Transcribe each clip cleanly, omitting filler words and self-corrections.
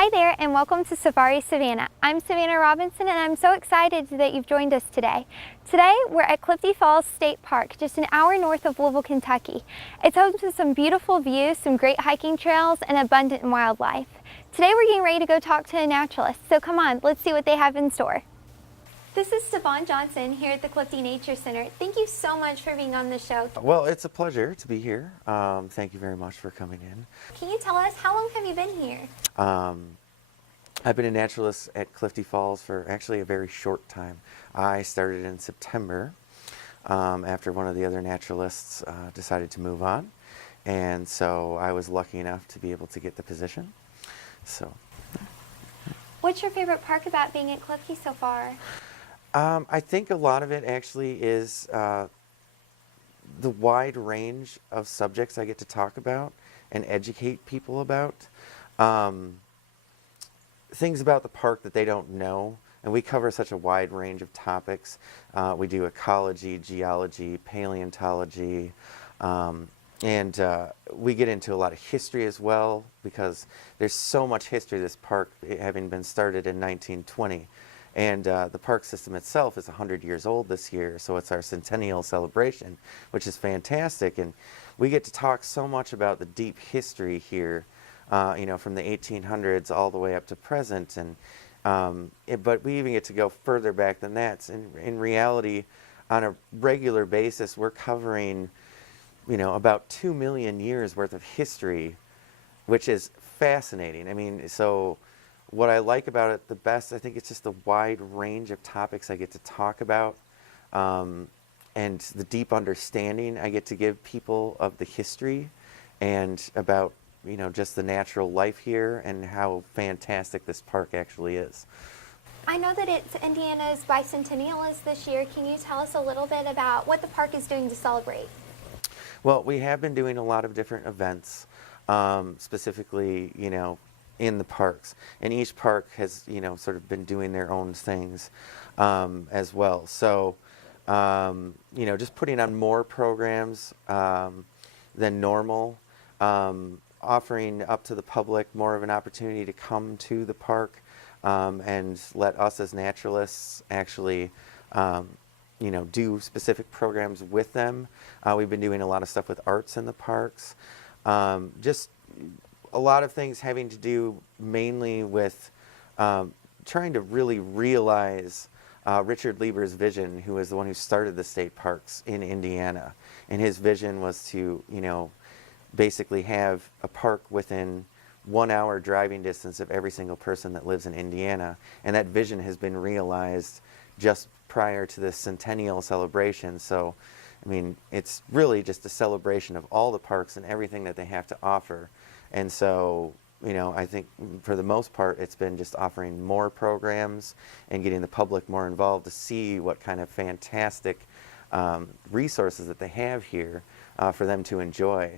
Hi there and welcome to Safari Savannah. I'm Savannah Robinson and I'm so excited that you've joined us today. Today we're at Clifty Falls State Park, just an hour north of Louisville, Kentucky. It's home to some beautiful views, some great hiking trails, and abundant wildlife. Today we're getting ready to go talk to a naturalist, so come on, let's see what they have in store. This is Stefan Johnson here at the Clifty Nature Center. Thank you so much for being on the show. Well, it's a pleasure to be here. Thank you very much for coming in. Can you tell us, how long have you been here? I've been a naturalist at Clifty Falls for actually a very short time. I started in September after one of the other naturalists decided to move on. And so I was lucky enough to be able to get the position. So. What's your favorite part about being at Clifty so far? I think a lot of it actually is the wide range of subjects I get to talk about and educate people about. Things about the park that they don't know, and we cover such a wide range of topics. We do ecology, geology, paleontology, and we get into a lot of history as well, because there's so much history of this park, having been started in 1920. And the park system itself is 100 years old this year, so it's our centennial celebration, which is fantastic. And we get to talk so much about the deep history here, you know, from the 1800s all the way up to present. And but we even get to go further back than that. In reality, on a regular basis, we're covering, you know, about 2 million years worth of history, which is fascinating. I mean, so what I like about it the best, I think it's just the wide range of topics I get to talk about, and the deep understanding I get to give people of the history and about, you know, just the natural life here and how fantastic this park actually is. I know that it's Indiana's bicentennial is this year. Can you tell us a little bit about what the park is doing to celebrate? Well, we have been doing a lot of different events, specifically, you know, in the parks, and each park has, you know, sort of been doing their own things as well. So, you know, just putting on more programs than normal, offering up to the public more of an opportunity to come to the park and let us as naturalists actually, you know, do specific programs with them. We've been doing a lot of stuff with arts in the parks. Just a lot of things having to do mainly with trying to really realize Richard Lieber's vision, who was the one who started the state parks in Indiana. And his vision was to, you know, basically have a park within 1 hour driving distance of every single person that lives in Indiana. And that vision has been realized just prior to the centennial celebration. So, I mean, it's really just a celebration of all the parks and everything that they have to offer. And so, you know, I think for the most part, it's been just offering more programs and getting the public more involved to see what kind of fantastic resources that they have here for them to enjoy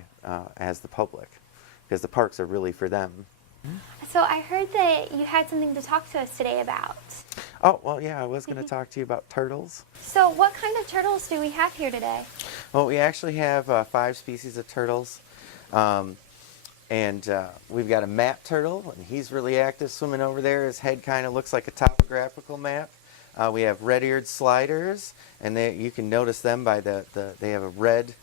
as the public, because the parks are really for them. So I heard that you had something to talk to us today about. Oh, well, yeah, I was going to talk to you about turtles. So what kind of turtles do we have here today? Well, we actually have 5 species of turtles. And we've got a map turtle, and he's really active swimming over there. His head kind of looks like a topographical map. We have red-eared sliders, and you can notice them by they have a red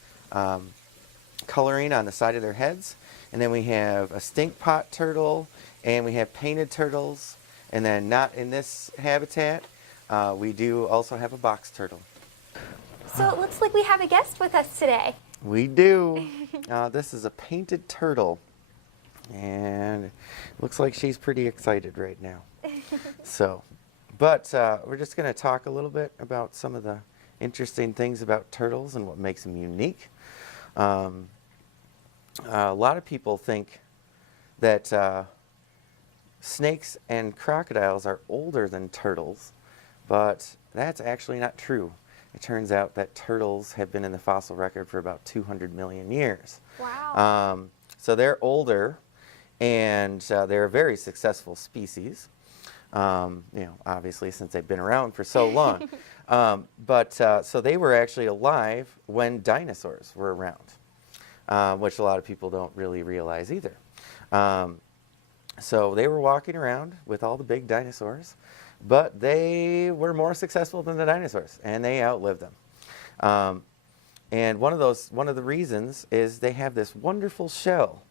coloring on the side of their heads. And then we have a stinkpot turtle, and we have painted turtles. And then not in this habitat, we do also have a box turtle. So it looks like we have a guest with us today. We do. This is a painted turtle. And it looks like she's pretty excited right now. So, but we're just going to talk a little bit about some of the interesting things about turtles and what makes them unique. A lot of people think that snakes and crocodiles are older than turtles, but that's actually not true. It turns out that turtles have been in the fossil record for about 200 million years. Wow. So they're older. And they're a very successful species, you know, obviously since they've been around for so long. So they were actually alive when dinosaurs were around, which a lot of people don't really realize either. So they were walking around with all the big dinosaurs, but they were more successful than the dinosaurs, and they outlived them. And one of the reasons is they have this wonderful shell.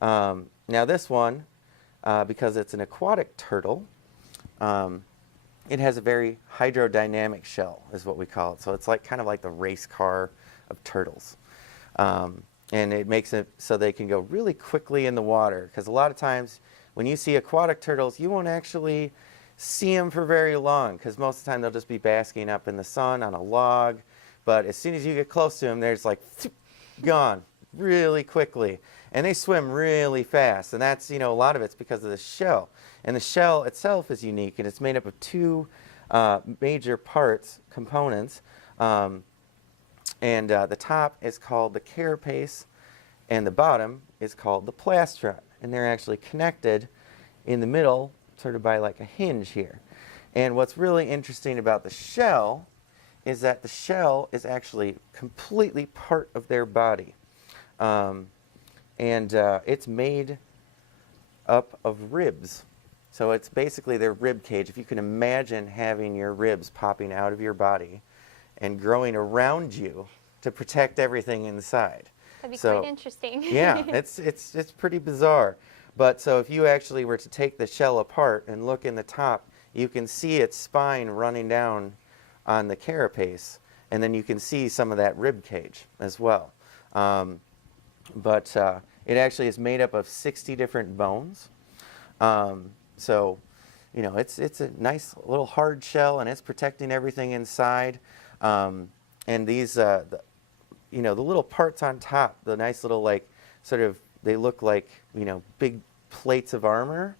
Now this one, because it's an aquatic turtle, it has a very hydrodynamic shell, is what we call it. So it's like kind of like the race car of turtles. And it makes it so they can go really quickly in the water, because a lot of times when you see aquatic turtles, you won't actually see them for very long, because most of the time they'll just be basking up in the sun on a log. But as soon as you get close to them, they're just like gone really quickly. And they swim really fast. And that's, a lot of it's because of the shell. And the shell itself is unique, and it's made up of two major components. The top is called the carapace, and the bottom is called the plastron. And they're actually connected in the middle, sort of by like a hinge here. And what's really interesting about the shell is that the shell is actually completely part of their body. It's made up of ribs. So it's basically their rib cage. If you can imagine having your ribs popping out of your body and growing around you to protect everything inside. That'd be quite interesting. Yeah, it's pretty bizarre. But so if you actually were to take the shell apart and look in the top, you can see its spine running down on the carapace, and then you can see some of that rib cage as well. It actually is made up of 60 different bones. It's a nice little hard shell, and it's protecting everything inside. And these, the little parts on top, the nice little they look like, big plates of armor.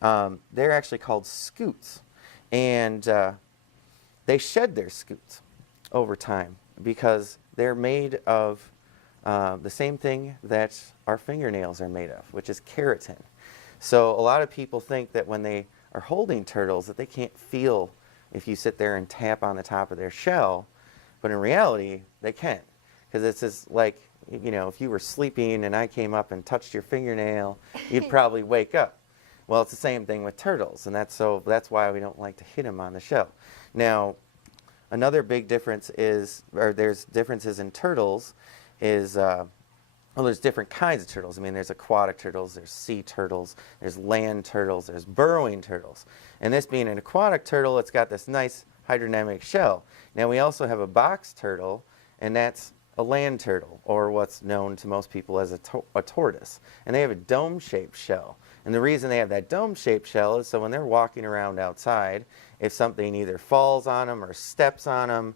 They're actually called scutes. And they shed their scutes over time because they're made of the same thing that our fingernails are made of, which is keratin. So a lot of people think that when they are holding turtles that they can't feel if you sit there and tap on the top of their shell, but in reality they can, because it's just like, if you were sleeping and I came up and touched your fingernail, you'd probably wake up. Well, it's the same thing with turtles, and that's why we don't like to hit them on the shell. Now, another big difference is, or there's differences in turtles, is there's different kinds of turtles. I mean, there's aquatic turtles, there's sea turtles, there's land turtles, there's burrowing turtles. And this being an aquatic turtle, it's got this nice hydrodynamic shell. Now, we also have a box turtle, and that's a land turtle, or what's known to most people as a tortoise. And they have a dome-shaped shell. And the reason they have that dome-shaped shell is so when they're walking around outside, if something either falls on them or steps on them,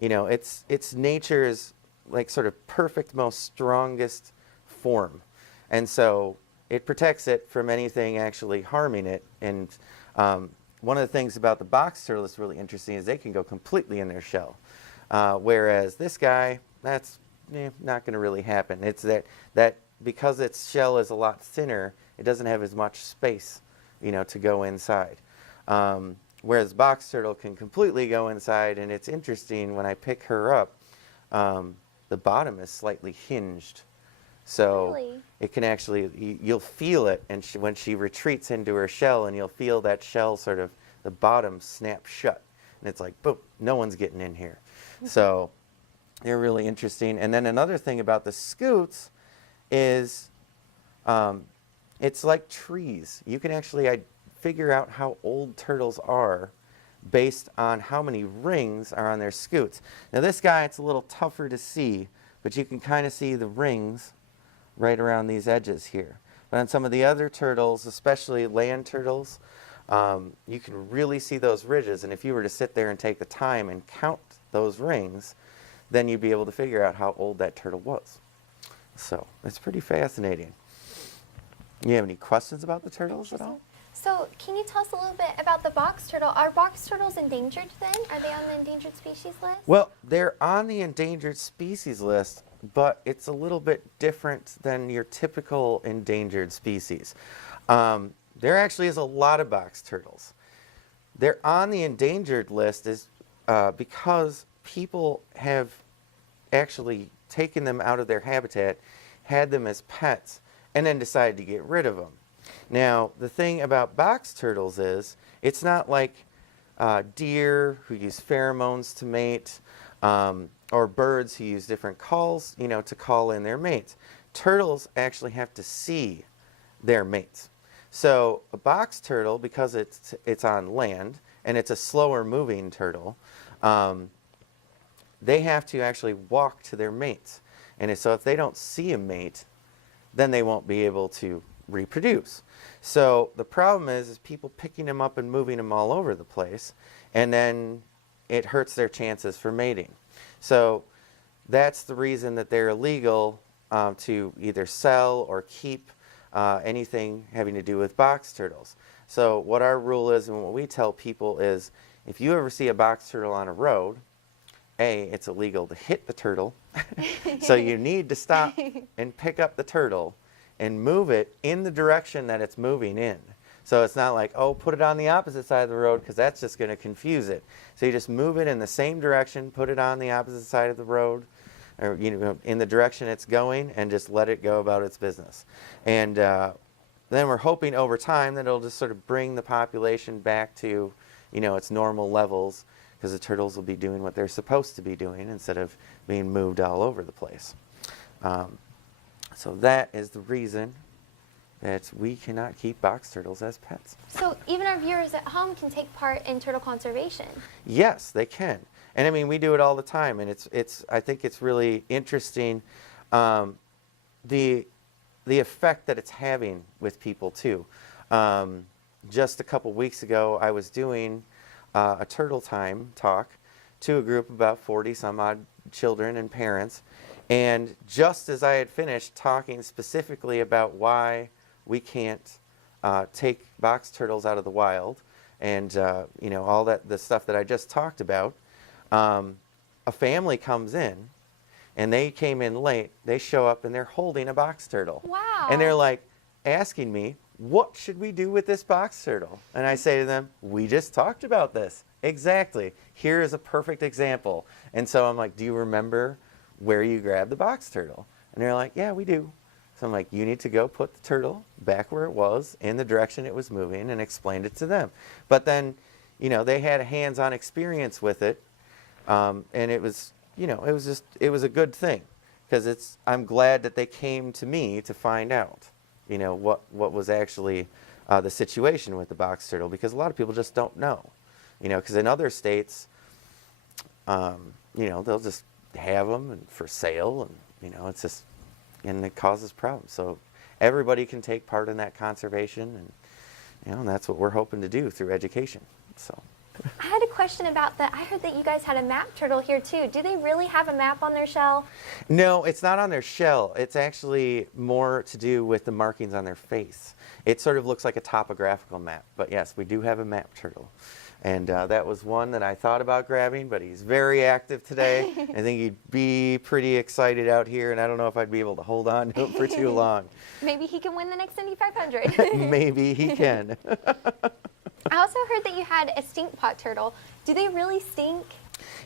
it's nature's like sort of perfect, most strongest form. And so it protects it from anything actually harming it. And one of the things about the box turtle that's really interesting is they can go completely in their shell. Whereas this guy, that's not going to really happen. It's that because its shell is a lot thinner, it doesn't have as much space, to go inside. Whereas box turtle can completely go inside, and it's interesting when I pick her up, the bottom is slightly hinged. So Really? it can actually, you'll feel it, and when she retreats into her shell, and you'll feel that shell sort of, the bottom snap shut. And it's like, boom, no one's getting in here. So they're really interesting. And then another thing about the scutes is it's like trees. You can actually figure out how old turtles are based on how many rings are on their scutes. Now this guy, it's a little tougher to see, but you can kind of see the rings right around these edges here. But on some of the other turtles, especially land turtles, you can really see those ridges. And if you were to sit there and take the time and count those rings, then you'd be able to figure out how old that turtle was. So it's pretty fascinating. You have any questions about the turtles at all? So can you tell us a little bit about the box turtle? Are box turtles endangered then? Are they on the endangered species list? Well, they're on the endangered species list, but it's a little bit different than your typical endangered species. There actually is a lot of box turtles. They're on the endangered list because people have actually taken them out of their habitat, had them as pets, and then decided to get rid of them. Now, the thing about box turtles is it's not like deer who use pheromones to mate, or birds who use different calls, to call in their mates. Turtles actually have to see their mates. So a box turtle, because it's on land and it's a slower moving turtle, they have to actually walk to their mates. And so if they don't see a mate, then they won't be able to reproduce. So the problem is people picking them up and moving them all over the place, and then it hurts their chances for mating. So that's the reason that they're illegal to either sell or keep anything having to do with box turtles. So what our rule is, and what we tell people is, if you ever see a box turtle on a road, it's illegal to hit the turtle. So you need to stop and pick up the turtle and move it in the direction that it's moving in. So it's not like, oh, put it on the opposite side of the road, because that's just going to confuse it. So you just move it in the same direction, put it on the opposite side of the road, or in the direction it's going, and just let it go about its business. And then we're hoping over time that it'll just sort of bring the population back to its normal levels, because the turtles will be doing what they're supposed to be doing instead of being moved all over the place. So that is the reason that we cannot keep box turtles as pets. So even our viewers at home can take part in turtle conservation? Yes, they can. And I mean, we do it all the time, and I think it's really interesting, the effect that it's having with people too. Just a couple weeks ago, I was doing a turtle time talk to a group of about 40 some odd children and parents, and just as I had finished talking specifically about why we can't take box turtles out of the wild, and all the stuff that I just talked about, a family comes in, and they came in late. They show up and they're holding a box turtle. Wow. And they're like asking me, what should we do with this box turtle? And I say to them, we just talked about this. Exactly. Here is a perfect example. And so I'm like, do you remember where you grabbed the box turtle? And they're like, yeah, we do. So I'm like, you need to go put the turtle back where it was in the direction it was moving, and explained it to them. But then, they had a hands-on experience with it, and it was, it was a good thing, because I'm glad that they came to me to find out, what was actually the situation with the box turtle, because a lot of people just don't know, because in other states, they'll just have them and for sale, and it's just, and it causes problems. So everybody can take part in that conservation, and that's what we're hoping to do through education. So I had a question about I heard that you guys had a map turtle here too. Do they really have a map on their shell? No, it's not on their shell. It's actually more to do with the markings on their face. It sort of looks like a topographical map. But yes, we do have a map turtle. And that was one that I thought about grabbing, but he's very active today. I think he'd be pretty excited out here, and I don't know if I'd be able to hold on to him for too long. Maybe he can win the next Indy 500. Maybe he can. I also heard that you had a stinkpot turtle. Do they really stink?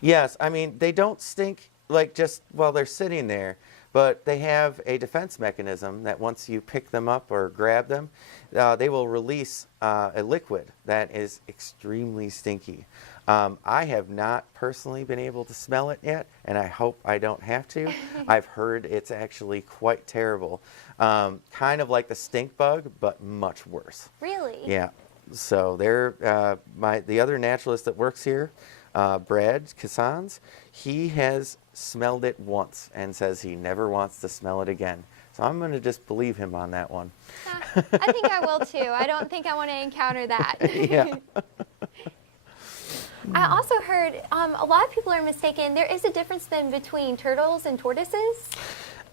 Yes, I mean, they don't stink like just while they're sitting there, but they have a defense mechanism that once you pick them up or grab them, they will release a liquid that is extremely stinky. I have not personally been able to smell it yet, and I hope I don't have to. I've heard it's actually quite terrible. Kind of like the stink bug, but much worse. Really? Yeah. So they're the other naturalist that works here, Brad Cassans, he has smelled it once and says he never wants to smell it again. So I'm going to just believe him on that one. I think I will too. I don't think I want to encounter that. Yeah. I also heard a lot of people are mistaken. There is a difference then between turtles and tortoises?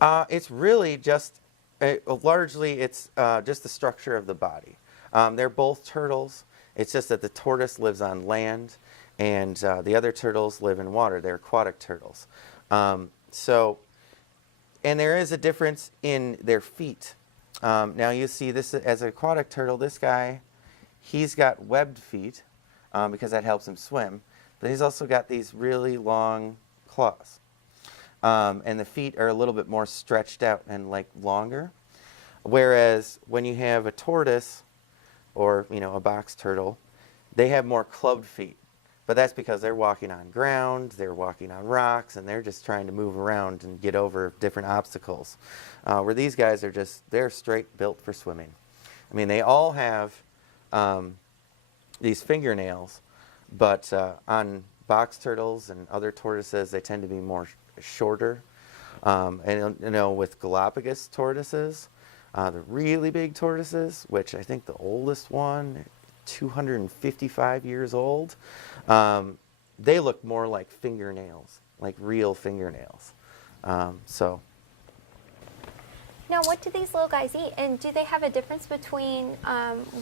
It's really just, largely it's just the structure of the body. They're both turtles. It's just that the tortoise lives on land, and the other turtles live in water. They're aquatic turtles. And there is a difference in their feet. Now you see this as an aquatic turtle, this guy, he's got webbed feet because that helps him swim, but he's also got these really long claws. And the feet are a little bit more stretched out and like longer. Whereas when you have a tortoise or, you know, a box turtle, they have more clubbed feet. But that's because they're walking on ground, they're walking on rocks, and they're just trying to move around and get over different obstacles. Where these guys are they're straight built for swimming. I mean, they all have these fingernails, but on box turtles and other tortoises, they tend to be more shorter. And you know, with Galapagos tortoises, the really big tortoises, which I think the oldest one, 255 years old, they look more like fingernails, like real fingernails. So. Now, what do these little guys eat? And do they have a difference between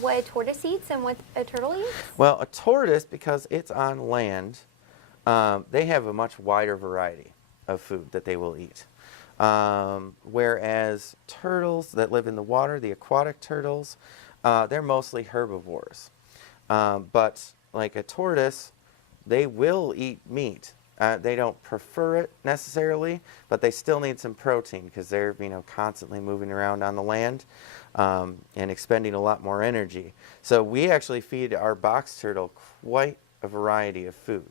what a tortoise eats and what a turtle eats? Well, a tortoise, because it's on land, they have a much wider variety of food that they will eat. Whereas turtles that live in the water, the aquatic turtles, they're mostly herbivores. But like a tortoise, they will eat meat. They don't prefer it necessarily, but they still need some protein because they're, you know, constantly moving around on the land and expending a lot more energy. So we actually feed our box turtle quite a variety of food.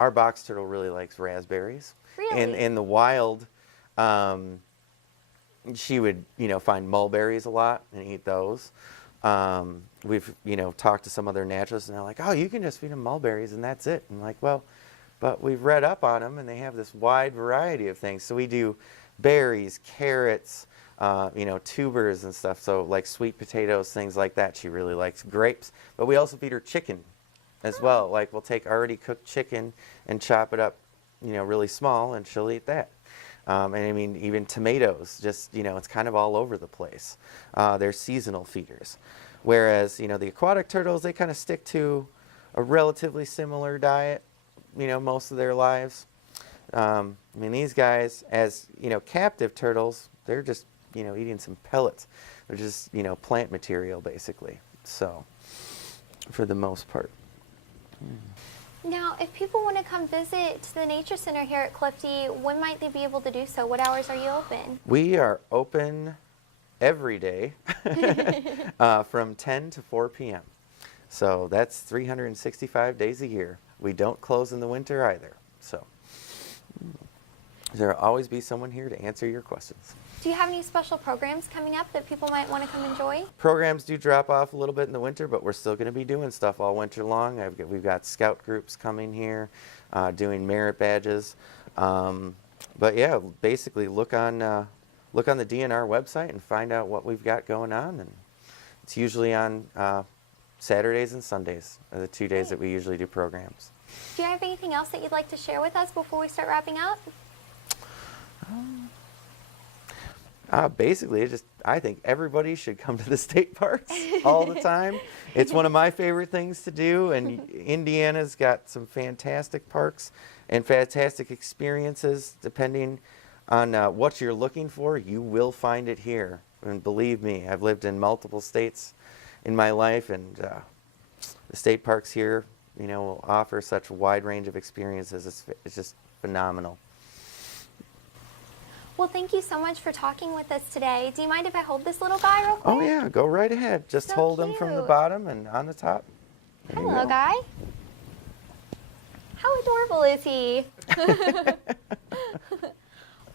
Our box turtle really likes raspberries. Really? In the wild, she would, you know, find mulberries a lot and eat those. We've, you know, talked to some other naturalists and they're like, oh, you can just feed them mulberries and that's it. And I'm like, well, but we've read up on them and they have this wide variety of things. So we do berries, carrots, you know, tubers and stuff. So like sweet potatoes, things like that. She really likes grapes. But we also feed her chicken as well. Like we'll take already cooked chicken and chop it up, you know, really small and she'll eat that. And I mean, even tomatoes, just, you know, it's kind of all over the place. They're seasonal feeders. Whereas, you know, the aquatic turtles, they kind of stick to a relatively similar diet, you know, most of their lives. I mean, these guys, as, you know, captive turtles, they're just, you know, eating some pellets. They're just, you know, plant material, basically. So, for the most part. Now, if people want to come visit the Nature Center here at Clifty, when might they be able to do so? What hours are you open? We are open every day from 10 to 4 p.m. So that's 365 days a year. We don't close in the winter either. So there'll always be someone here to answer your questions. Do you have any special programs coming up that people might want to come enjoy? Programs do drop off a little bit in the winter, but we're still going to be doing stuff all winter long. We've got scout groups coming here, doing merit badges. But yeah, basically look on the DNR website and find out what we've got going on. And it's usually on Saturdays and Sundays are the 2 days that we usually do programs. Do you have anything else that you'd like to share with us before we start wrapping up? Basically, I think everybody should come to the state parks all the time. It's one of my favorite things to do, and Indiana's got some fantastic parks and fantastic experiences. Depending on what you're looking for, you will find it here. And believe me, I've lived in multiple states in my life, and the state parks here, you know, will offer such a wide range of experiences. It's just phenomenal. Well, thank you so much for talking with us today. Do you mind if I hold this little guy real quick? Oh yeah, go right ahead. Just So hold him from the cute. bottom and on the top. There you Hello, go. guy. How adorable is he?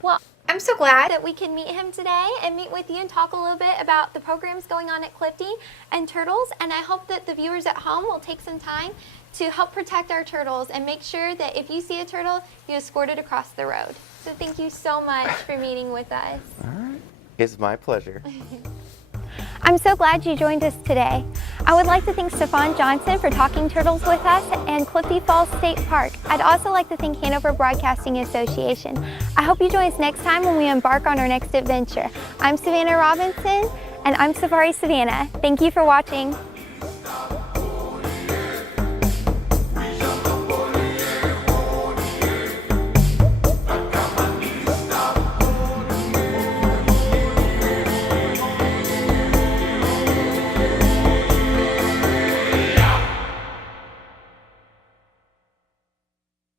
Well, I'm so glad that we can meet him today and meet with you and talk a little bit about the programs going on at Clifty and turtles. And I hope that the viewers at home will take some time to help protect our turtles and make sure that if you see a turtle, you escort it across the road. So thank you so much for meeting with us. All right. It's my pleasure. I'm so glad you joined us today. I would like to thank Stefan Johnson for talking turtles with us and Clifty Falls State Park. I'd also like to thank Hanover Broadcasting Association. I hope you join us next time when we embark on our next adventure. I'm Savannah Robinson, and I'm Safari Savannah. Thank you for watching.